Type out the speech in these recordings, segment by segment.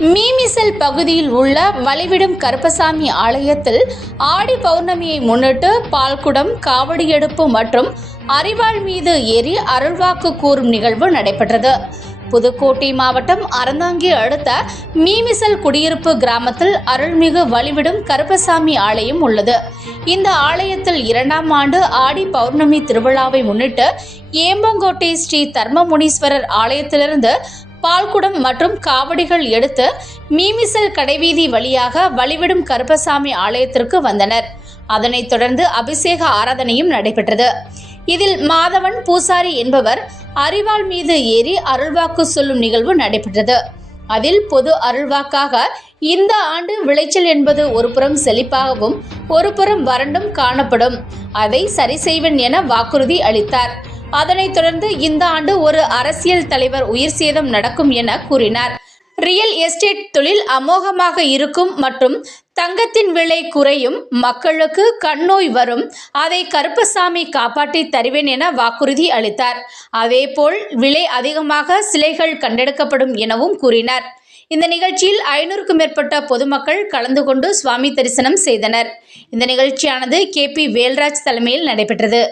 மீமிசல் பகுதியில் உள்ள வழிவிடும் கருப்பசாமி ஆலயத்தில் ஆடி பௌர்ணமியை முன்னிட்டு பால்குடம், காவடி எடுப்பு மற்றும் அரிவாள் மீது ஏறி அருள்வாக்கு கூறும் நிகழ்வு நடைபெற்றது. புதுக்கோட்டை மாவட்டம் அறந்தாங்கி அடுத்த மீமிசல் குடியிருப்பு கிராமத்தில் அருள்மிகு வழிவிடும் கருப்பசாமி ஆலயம் உள்ளது. இந்த ஆலயத்தில் 2ஆம் ஆண்டு ஆடி பௌர்ணமி திருவிழாவை முன்னிட்டு ஏம்பங்கோட்டை ஸ்ரீ தர்மமுனீஸ்வரர் ஆலயத்திலிருந்து பால்குடம் மற்றும் காவடிகள் எடுத்து மீமிசல் கடைவீதி வழியாக வழிவிடும் கருப்பசாமி ஆலயத்திற்கு வந்தனர். அதனைத் தொடர்ந்து அபிஷேக ஆராதனையும் நடைபெற்றது. இதில் மாதவன் பூசாரி என்பவர் அரிவாள் மீது ஏறி அருள்வாக்கு சொல்லும் நிகழ்வு நடைபெற்றது. அதில் பொது அருள்வாக்காக இந்த ஆண்டு விளைச்சல் என்பது ஒருபுறம் செழிப்பாகவும் ஒருபுறம் வறண்டும் காணப்படும், அதை சரி செய்வேன் என வாக்குறுதி அளித்தார். அதனைத் தொடர்ந்து இந்த ஆண்டு ஒரு அரசியல் தலைவர் உயிர் சேதம் நடக்கும் என கூறினார். ரியல் எஸ்டேட் தொழில் அமோகமாக இருக்கும் மற்றும் தங்கத்தின் விலை குறையும், மக்களுக்கு கண்ணோய் வரும், அதை கருப்பசாமி காப்பாற்றி தருவேன் என வாக்குறுதி அளித்தார். அதேபோல் விலை அதிகமாக சிலைகள் கண்டெடுக்கப்படும் எனவும் கூறினார். இந்த நிகழ்ச்சியில் 500க்கும் மேற்பட்ட பொதுமக்கள் கலந்து கொண்டு சுவாமி தரிசனம் செய்தனர். இந்த நிகழ்ச்சியானது KP வேல்ராஜ் தலைமையில் நடைபெற்றது.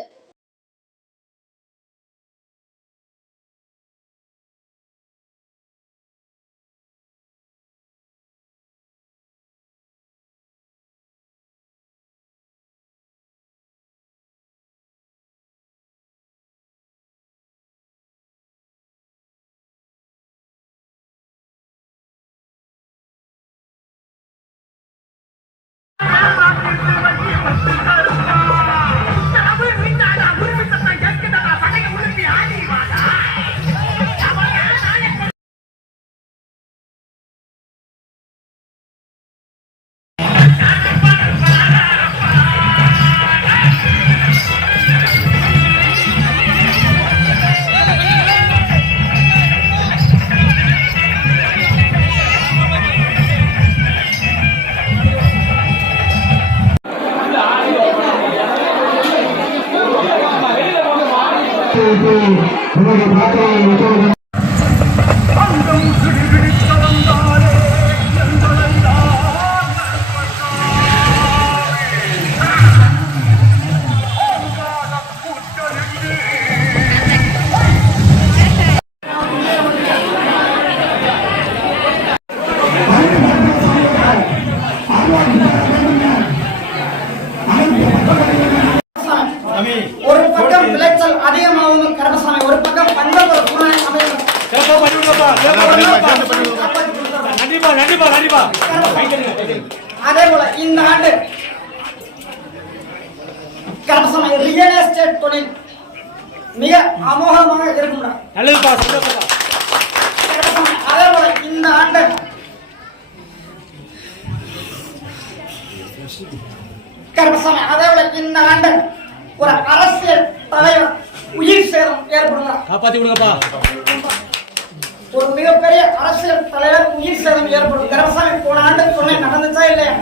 ஒரு பக்கம் விளைச்சல் அதிகமாகவும் கருப்பசாமி ஒரு பக்கம் பஞ்சம் ஒரு சூழ்நிலை அமையும். அதே போல இந்த ஆண்டு கருப்பசாமி ரியல் எஸ்டேட் தொழில் மிக அமோகமாக இருக்கும். அதே போல இந்த ஆண்டு கருப்பசாமி அதே போல இந்த ஆண்டு ஒரு அரசியல் தலைவர் உயிர் சேதம் ஏற்படும். ஒரு மிகப்பெரிய அரசியல் தலைவர் உயிர் சேதம் ஏற்படும். கருப்பசாமி போன ஆண்டு சொன்னேன், நடந்துச்சா இல்லையா?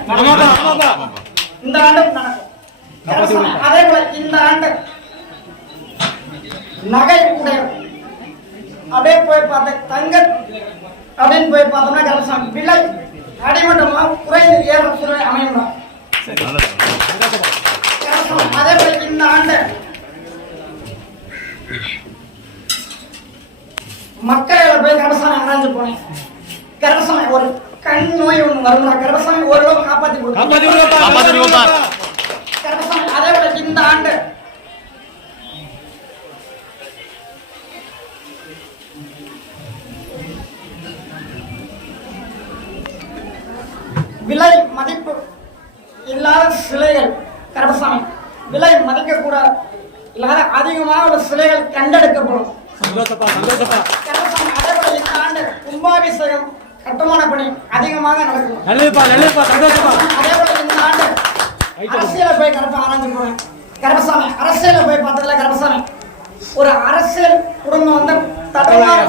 இந்த ஆண்டு நடக்கும். அதே போல இந்த ஆண்டு நகை உடைய அப்படியே போய் பார்த்த தங்க அப்படின்னு போய் பார்த்தோம்னா கருப்பசாமி விலை அடிமட்டமாக குறைந்து ஏற சூழ்நிலை அமையும். அதே போல இந்த ஆண்டு மக்களை போய் கருப்பசாமி ஆராய்ச்சி போனேன். கருப்பசாமி ஒரு கண் நோய் ஒண்ணு வரும், கருப்பசாமி ஓரளவு காப்பாற்றி கொடுக்கும். கருப்பசாமி அதே போல இந்த ஆண்டு விலை மதிப்பு இல்லாத சிலைகள் கருப்பசாமி விலை மதிக்க கூட இல்லாத அதிகமாக உள்ள சிலைகள் கண்டெடுக்கப்படும். அதே போல இந்த ஆண்டு கும்பாபிஷேகம் கட்டுமான பணி அதிகமாக நடக்கும். அதே போல இந்த ஆண்டு அரசியலை போய் ஆராய்ச்சி போறேன். கருப்பசாமி அரசியலை போய் பார்த்ததுல கருப்பசாமி ஒரு அரசியல் குடும்பம் வந்து தடுமாற